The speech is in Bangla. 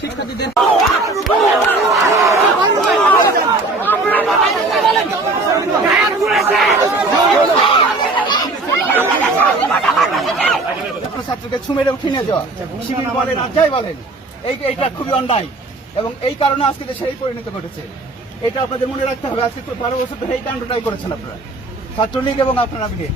শিক্ষার্থীদের ছাত্রকে ছুমেরে উঠিয়ে নিয়ে যাওয়া, শিবির বলেন আর যাই বলেন, এইটা খুবই অন্যায় এবং এই কারণে আজকে দেশের এই পরিণতি ঘটেছে। এটা আপনাদের মনে রাখতে হবে। আজকে 12 বছর ধরে এই কাণ্ডটাই করেছেন আপনারা, ছাত্রলীগ এবং আপনারা মিলে।